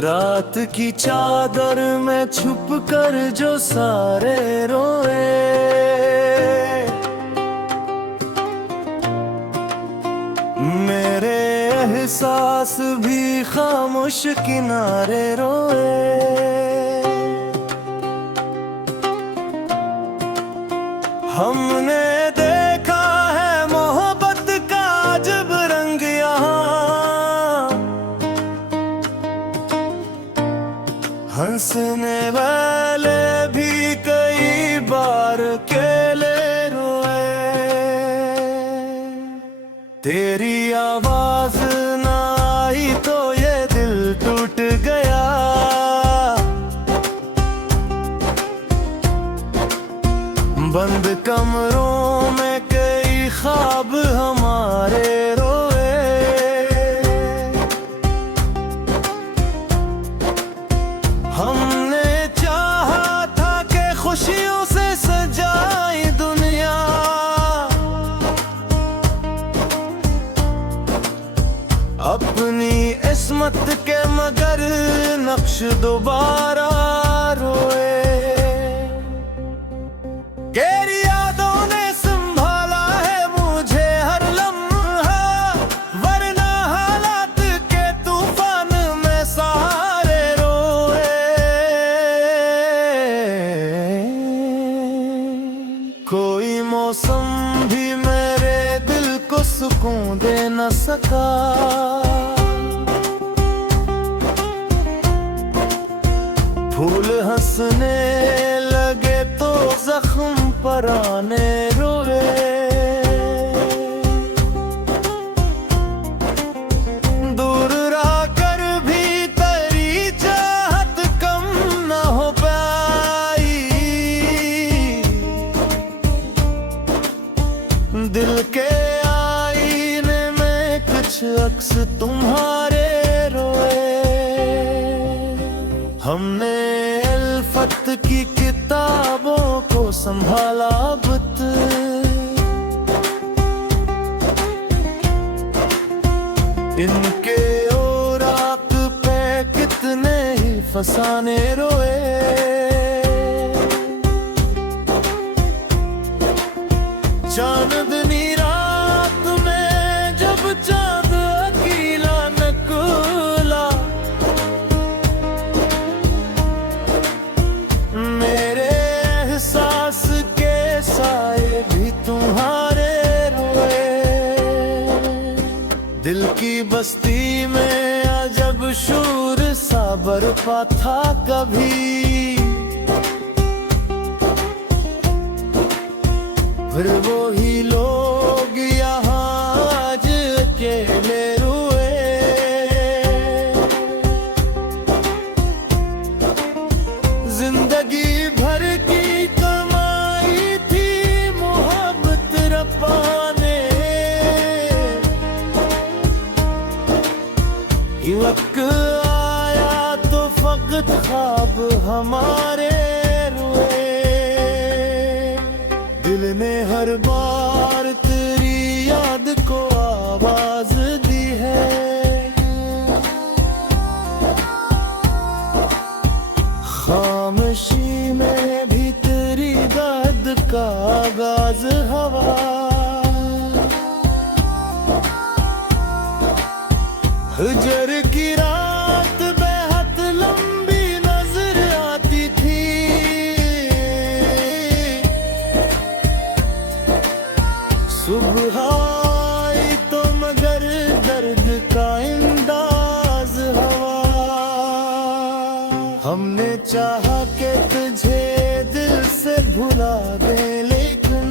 रात की चादर में छुप कर जो सारे रोए, मेरे एहसास भी खामोश किनारे रोए। हमने देखा है मोहब्बत का अजब रंग यहाँ, हंसने वाले भी कई बार अकेले रोए। तेरी आवाज ना आई तो ये दिल टूट गया, बंद कमरों में कई ख्वाब हमारे रोए। हमने चाहा था कि खुशियों से सजाई दुनिया, अपनी इस्मत के मगर नक्श दोबारा रोए। तेरी यादों ने संभाला है मुझे हर लम्हा, वरना हालात के तूफान में सहारे रोए। कोई मौसम भी मेरे दिल को सुकून दे न सका, फूल हंसने लगे तो जख्म पर आने रोए। दूर रह कर भी तेरी चाहत कम न हो पाई, दिल के आईने में कुछ अक्स तुम्हारे रोए। हमने अल्फत की किताबों को संभाला बुत, इनके औराक पे कितने ही फसाने रोए। चांदनी रात में जब चांद अकेला निकला, मेरे एहसास के साए भी तुम्हारे रोए। दिल की बस्ती में अजब शूर सा बरपा था कभी, फिर वो ही लोग यहाँ आज अकेले रोए। जिंदगी भर की कमाई थी मोहब्बत रपाने, ये वक्त आया तो फकत ख्वाब हमारे रोए। दिल ने हर बार तेरी याद को आवाज दी है, खामोशी में भी तेरी दर्द का आगाज हवा। हजर की रात बेहद लंबी नजर आती थी, सुबह आई तो मगर दर्द का अंदाज हवा। हमने चाहा कि तुझे दिल से भुला दे, लेकिन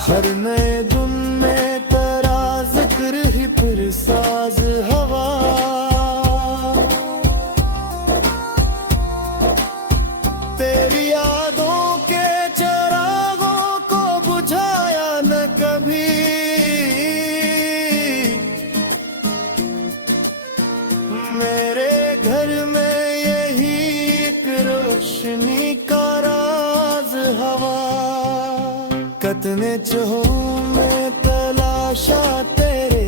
हर नए दिन में तेरा जिक्र ही फिर साज हवा। तेरी यादों के चिरागों को बुझाया न कभी, मेरे घर में यही एक रोशनी का राज हवा। कतने चहो में तलाशा तेरे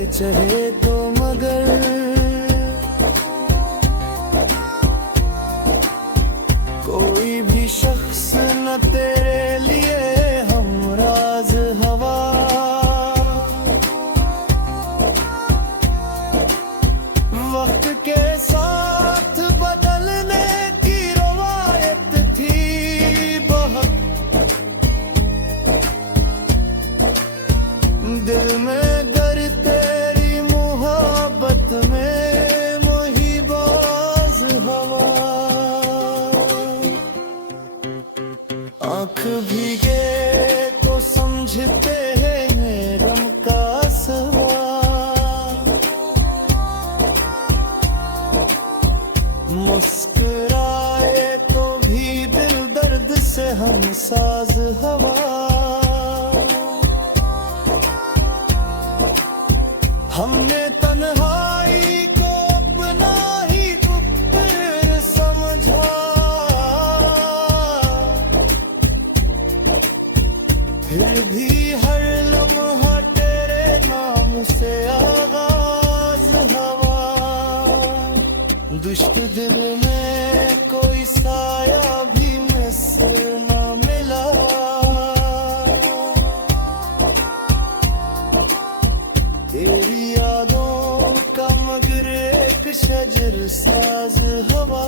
आंख भीगे तो समझते हैं गम का सवाल, मुस्कुराए तो भी दिल दर्द से हम साज हवा। हमने तन्हाई को अपना ही गुप्त समझा, फिर भी हर लम्हा तेरे नाम से आगाज हवा। दुश्त दिल में कोई साया भी मिस्र न मिला, तेरी यादों का मगर एक शजर साज हवा।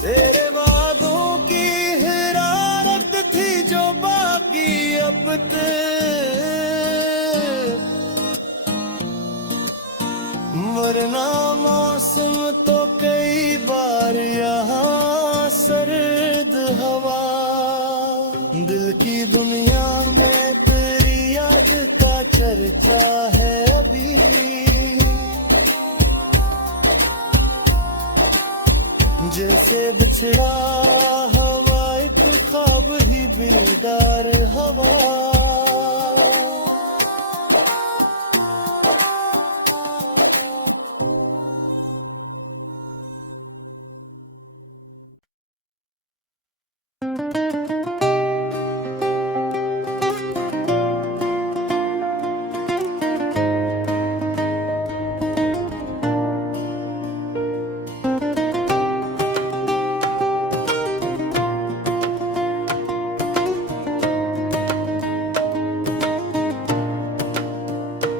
तेरे वादों की हिरारत थी जो बाकी अब वरना मौसम तो कई बार यहाँ सर्द हवा। दिल की दुनिया में तेरी याद का चर्चा है अभी, जैसे बिछड़ा हवा एक ख्वाब ही दिलदार हवा।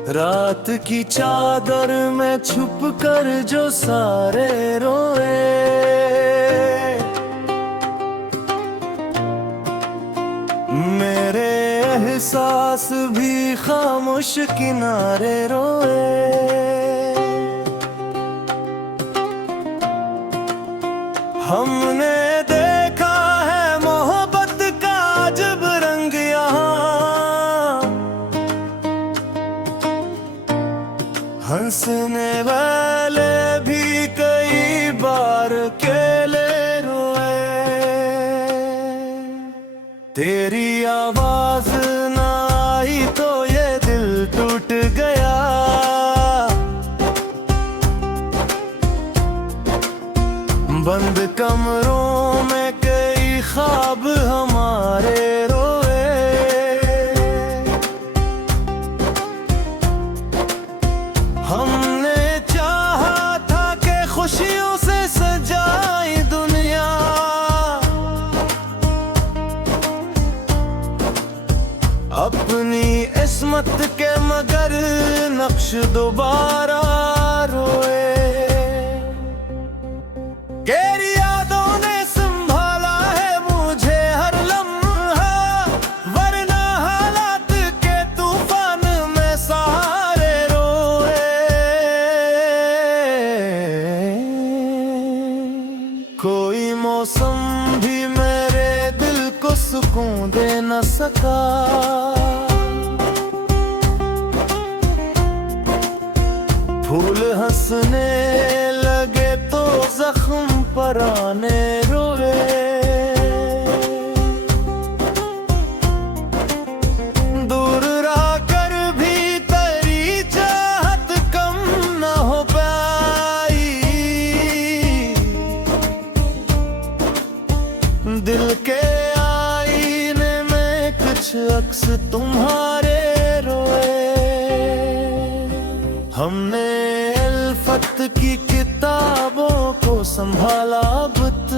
रात की चादर में छुप कर जो सारे रोए, मेरे एहसास भी खामोश किनारे रोए। हमने देखा है मोहब्बत का अजब रंग यहाँ, हंसने वाले भी कई बार अकेले रोए। तेरी आवाज ना आई तो ये दिल टूट गया, बंद कमरों में कई ख्वाब हमारे रोए। हमने चाहा था कि खुशियों से सजाई दुनिया, अपनी इस्मत के मगर नक्श दोबारा रोए। तेरी यादों ने संभाला है मुझे हर लम्हा, वरना हालात के तूफान में सहारे रोए। कोई मौसम भी मेरे दिल को सुकून दे न सका, फूल हंसने लगे तो जख्म पर आने रोए। दूर रह कर भी तेरी चाहत कम न हो पाई, दिल के आईने में कुछ अक्स तुम्हारे रोए। हमने अल्फत की किताबों को संभाला बुत,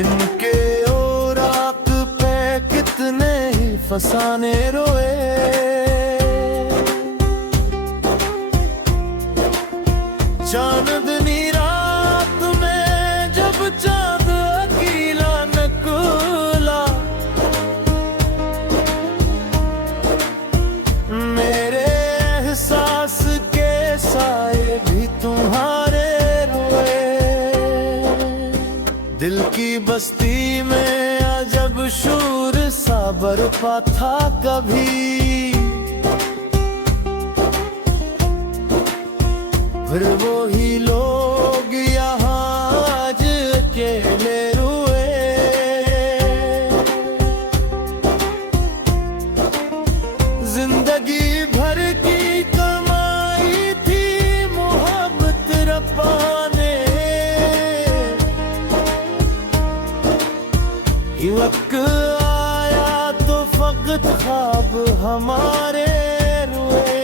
इनके औराक पे कितने ही फसाने रोए। चांदनी रात में जब चांद अकेला निकला, मेरे एहसास के तुम्हारे रोए। दिल की बस्ती में अजब शूर सा बरपा था कभी, फिर वो ही लोग यहाँ आज अकेले रुए। जिंदगी भर की कमाई थी मोहब्बत रपाने, वक्त आया तो फकत ख्वाब हमारे रुए।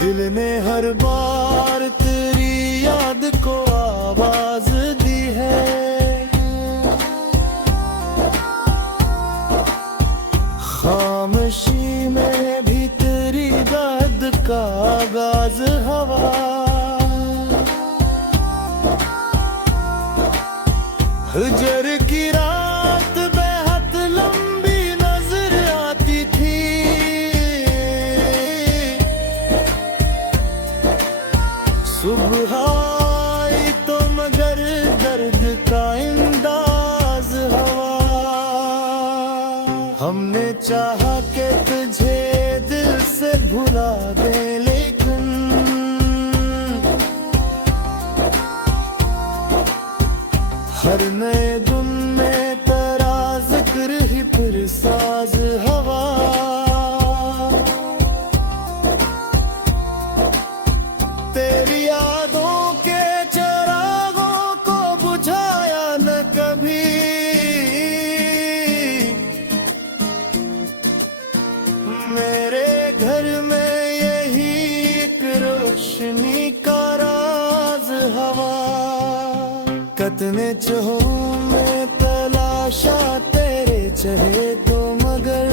दिल ने हर बार तेरी याद को आवाज दी है, खामोशी में भी तेरी दर्द का आगाज हवा। हजर की रात बेहद लंबी नजर आती थी, सुबह आई तो मगर दर्द का अंदाज हवा। हमने चाहा कि तुझे दिल से भुला दे, लेकिन हर नए दिन में तेरा जिक्र ही फिर साज हवा। तेरी यादों के चिरागों को बुझाया न कभी, मेरे घर में यही एक रोशनी का राज हवा। कतने चहो में तलाशा तेरे चहे तो मगर,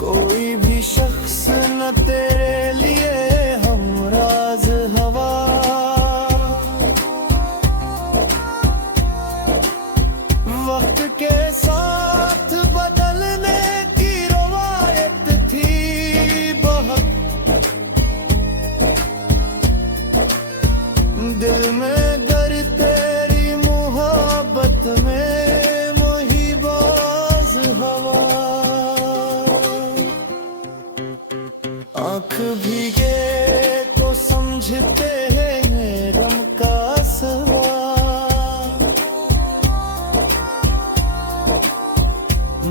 कोई भी शख्स न तेरे लिए हमराज हवा। वक्त के साथ बदलने की रवायत थी बहुत, दिल में गर तेरी मोहब्बत में वही बाज हवा। आँख भीगे तो समझते हैं गम का सवाल,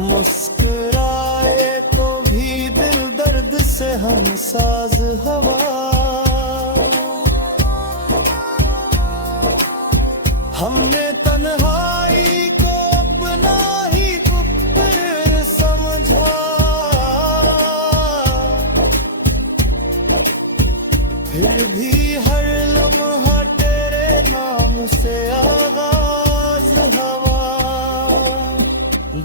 मुस्कुराए तो भी दिल दर्द से हम साज हवा। हमने तन्हाई को अपना ही कुप्पड़ समझा, फिर भी हर लम्हा तेरे नाम से आगाज हवा।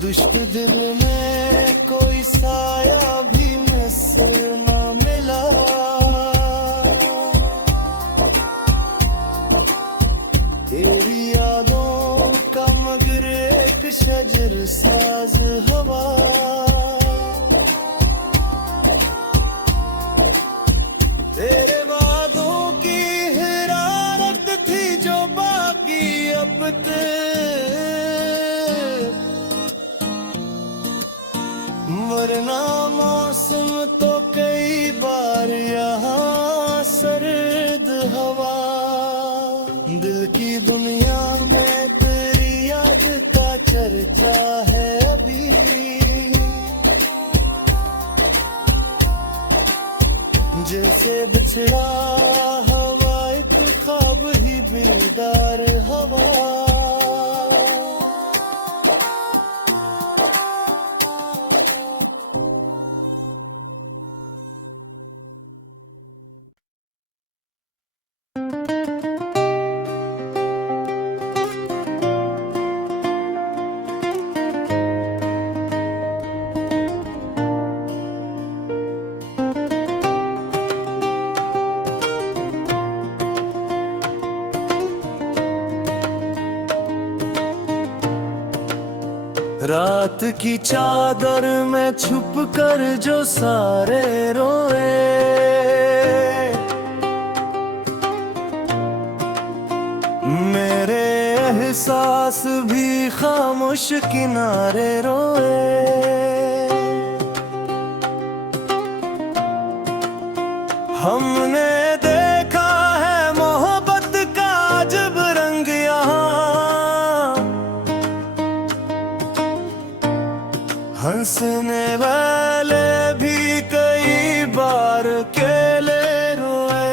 दुश्क दिल में कोई साया भी मिसर न मिला, तेरी यादों का मगर एक शजर साज हवा। तेरे वादों की हिरारत थी जो बाकी अब वरना मौसम तो कई बार यहाँ सर्द हवा। दिल की दुनिया में तेरी याद का चर्चा है अभी, जैसे बिछड़ा हवा एक ख्वाब ही बेदार हवा। रात की चादर में छुप कर जो सारे रोए, मेरे एहसास भी खामोश किनारे रोए। हमने देखा है मोहब्बत का अजब रंग यहाँ, हंसने वाले भी कई बार अकेले रोए।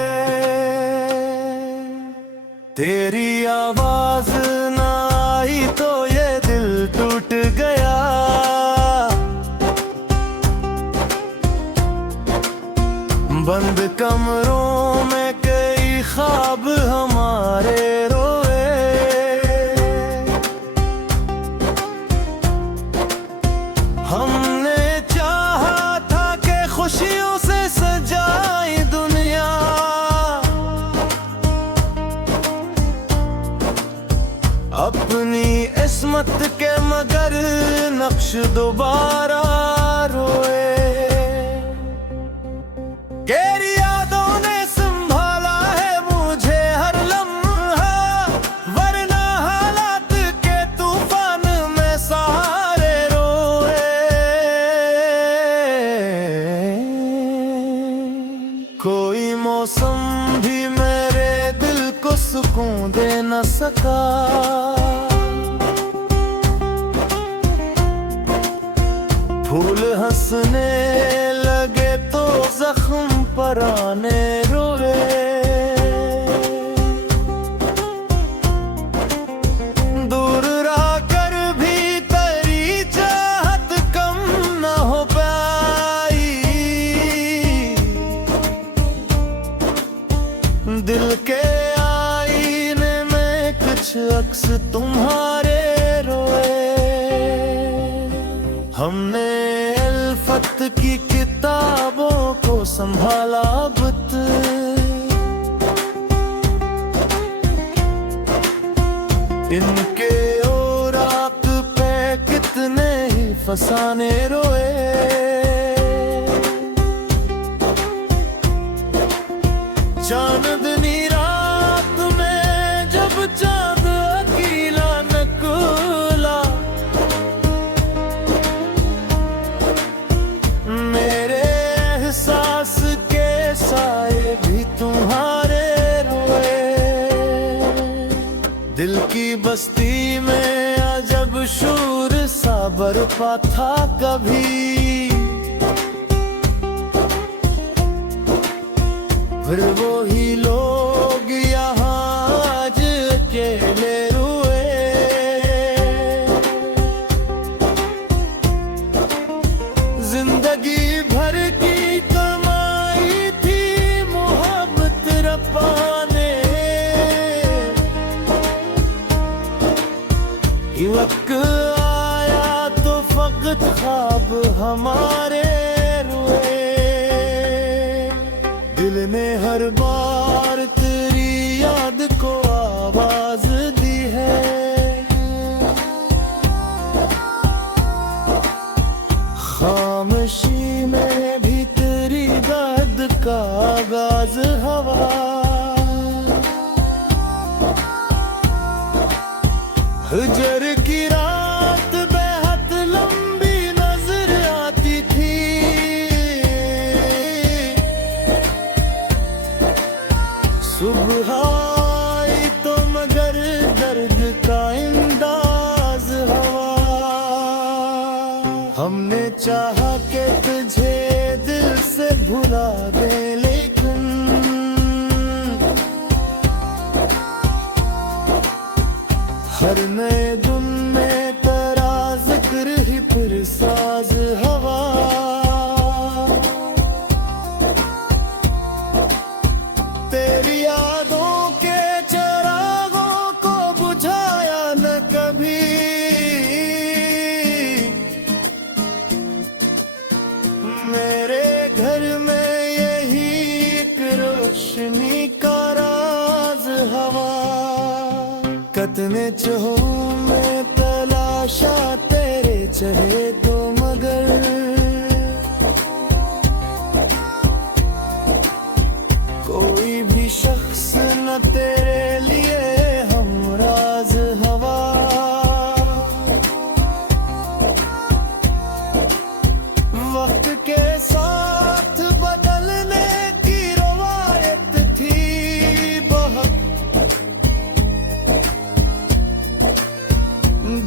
तेरी आवाज ना आई तो ये दिल टूट गया, बंद कमरों में कई ख्वाब हमारे रोए। हमने चाहा था कि खुशियों से सजाई दुनिया, अपनी इस्मत के मगर नक्श दोबारा रोए। तेरी यादों ने संभाला है मुझे हर लम्हा, वरना हालात के तूफान में सहारे रोए। कोई मौसम भी मेरे दिल को सुकून दे न सका, फूल हंसने लगे तो जख्म पर आने रोए। दूर रह कर भी तेरी चाहत कम न हो पाई, दिल के आईने में कुछ अक्स तुम्हारे रोए। हमने अल्फत की किताबों को संभाला बुत, इनके औरात पे कितने ही फसाने रोए। चांदनी रात में जब चांद अकेला निकला, मेरे एहसास के साए भी तुम्हारे रोए। दिल की बस्ती में अजब शूर सा बरपा था कभी, फिर वो ही लोग यहाँ आज अकेले रोए। जिंदगी भर की कमाई थी मोहब्बत रपाने, वक्त आया तो फकत ख्वाब हमारे रोए। दिल ने हर बार तेरी याद को आवाज दी है, खामोशी में भी तेरी दर्द का आगाज हवा। हिजर की रात बेहद लंबी नजर आती थी, सुबह आई तो मगर दर्द का अंदाज हवा। हमने चाहा कि तुझे दिल से भुला दे, लेकिन हर नए दिन में तेरा जिक्र ही फिर साज हवा। तेरी यादों के चिरागों को बुझाया न कभी, मेरे घर में यही एक रोशनी का राज हवा। कतने चहो में तलाशा तेरे रहे तो मगर कोई भी शख्स न तेरे लिए हमराज हवा। वक्त के साथ बदलने की रवायत थी बहुत,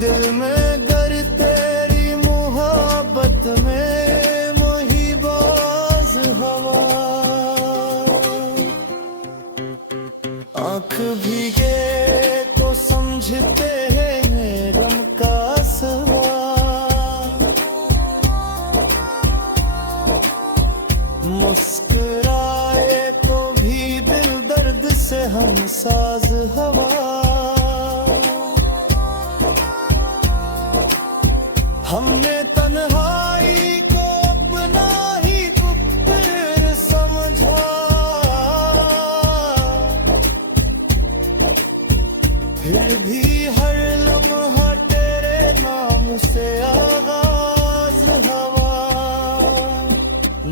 दिल में गर तेरी मोहब्बत में मोहिबाज हवा। आँख भीगे तो समझते हैं गम का सवाल, मुस्कुराए तो भी दिल दर्द से हम साज हवा। हमने तन्हाई को अपना ही पुत्र समझा, फिर भी हर लम्हा तेरे नाम से आगाज हवा।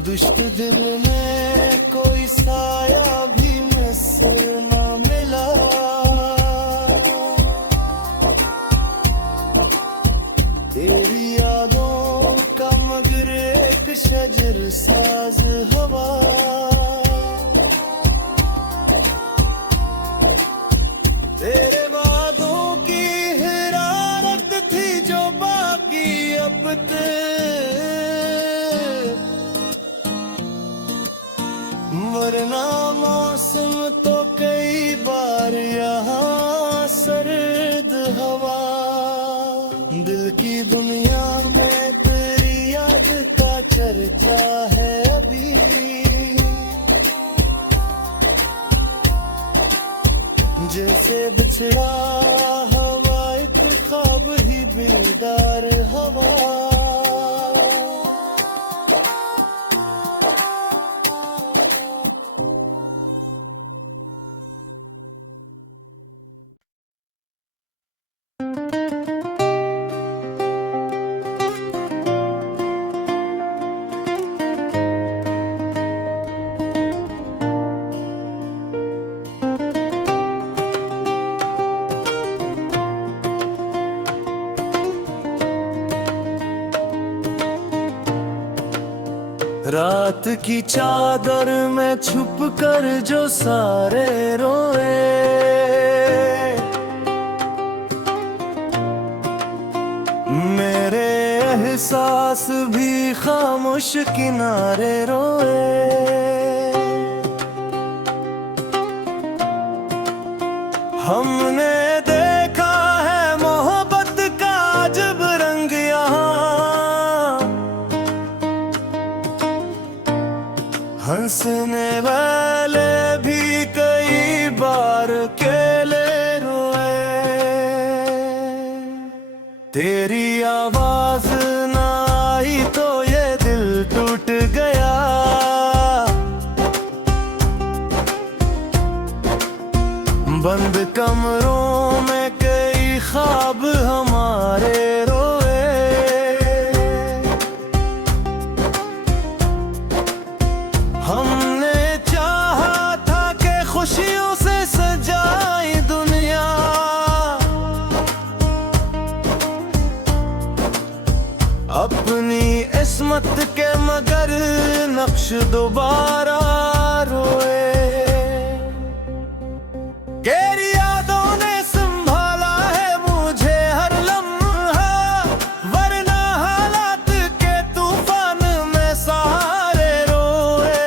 दुश्त दिल में कोई साया भी मिसर न मिला, तेरी यादों का मगर एक शजर साज हवा। तेरे वादों की हिरारत थी जो बाकी अब वरना मौसम तो कई बार यहाँ सर्द हवा। दिल की दुनिया में तेरी याद का चर्चा है अभी, जैसे बिछड़ा हवा एक ख्वाब ही बेदार हवा। रात की चादर में छुप कर जो सारे रोए, मेरे एहसास भी खामोश किनारे रोए। हमने देखा है मोहब्बत का अजब रंग यहाँ, हंसने वाले भी कई बार अकेले रोए। तेरी आवाज ना आई तो ये दिल टूट गया, बंद कमरों में कई ख्वाब हमारे रोए। हमने चाहा था कि खुशियों से सजाई दुनिया, अपनी इस्मत के मगर नक्श दोबारा रोए। तेरी यादों ने संभाला है मुझे हर लम्हा, वरना हालात के तूफान में सहारे रोए।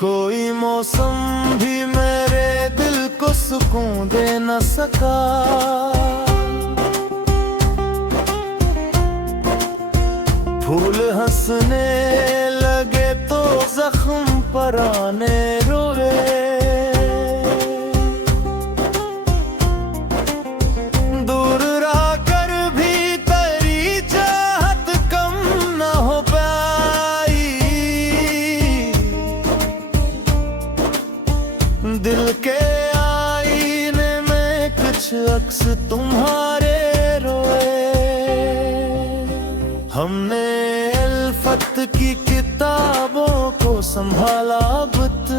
कोई मौसम भी मेरे दिल को सुकून दे न सका, फूल हंसने लगे तो जख्म पर आने रोए। दूर रह कर भी तेरी चाहत कम न हो पाई, दिल के आईने में कुछ अक्स तुम्हारे रोए। हमने अल्फत की किताबों को संभाला बुत,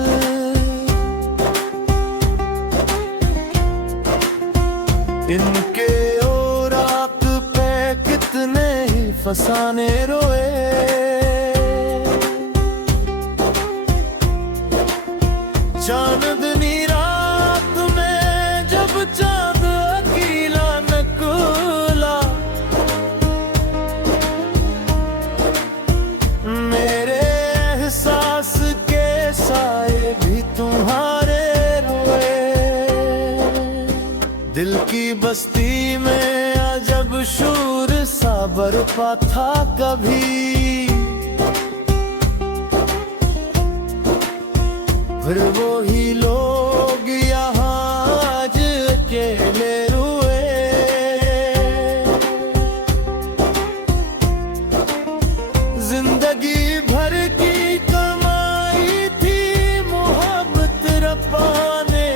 इनके औराक पे कितने ही फसाने रोए। चांदनी रात में जब चांद अकेला नकुला, मेरे एहसास के साए भी तुम्हारे रोए। दिल की बस्ती में अजब शूर सा बरपा था कभी, फिर वो ही लोग यहाँ आज अकेले रुए। जिंदगी भर की कमाई थी मोहब्बत रपाने,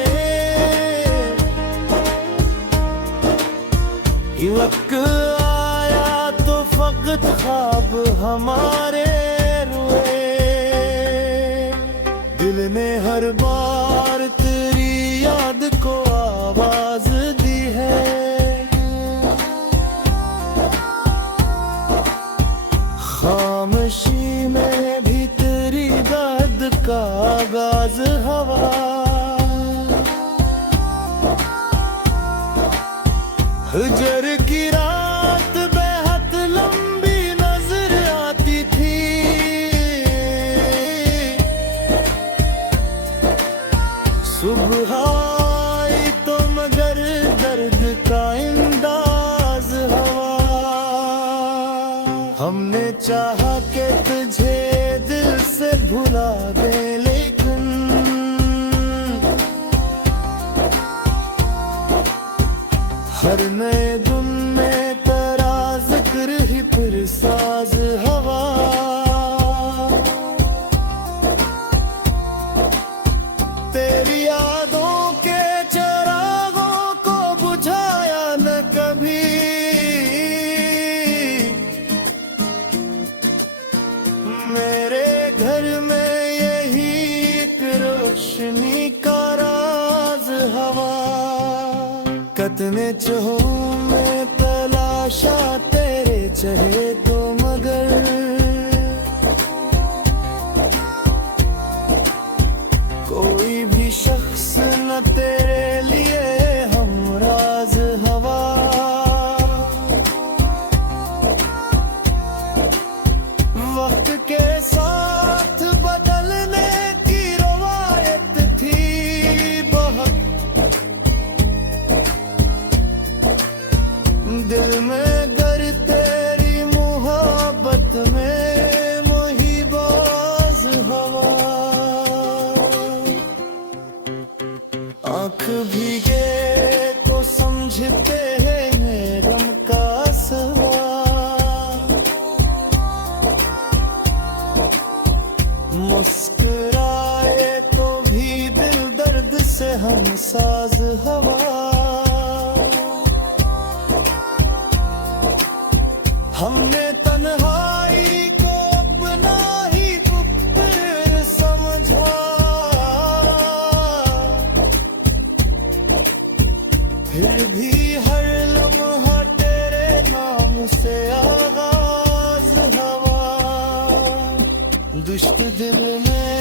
ये वक्त आया तो फकत ख्वाब हमारे रुए। दिल ने हर बार तेरी याद को आवाज दी है, खामोशी में भी तेरी दर्द का आगाज हवा। हिजर की रात बेहद लंबी नजर आती थी, सुबह आई तो मगर दर्द का अंदाज हवा। हमने चाहा कि तुझे दिल से भुला दे, लेकिन हर नए दिन में तेरा जिक्र ही फिर साज हवा। तेरी यादों के चिरागों को बुझाया न कभी, मेरे घर में यही एक रोशनी का राज हवा। कतने चहो में तलाशा तेरे चहे तो मगर, कोई भी शख्स न तेरे लिए हमराज हवा। वक्त के साथ बदलने की रवायत थी बहुत, दिल में गर तेरी मोहब्बत में मोहिबाज हवा। आँख भीगे तो समझते हैं गम का सवा, मुस्कुराए तो भी दिल दर्द से हम साज हवा। हमने तन्हाई को अपना ही पुत्र समझा, फिर भी हर लम्हा तेरे नाम से आगाज हवा। दुश्त दिल में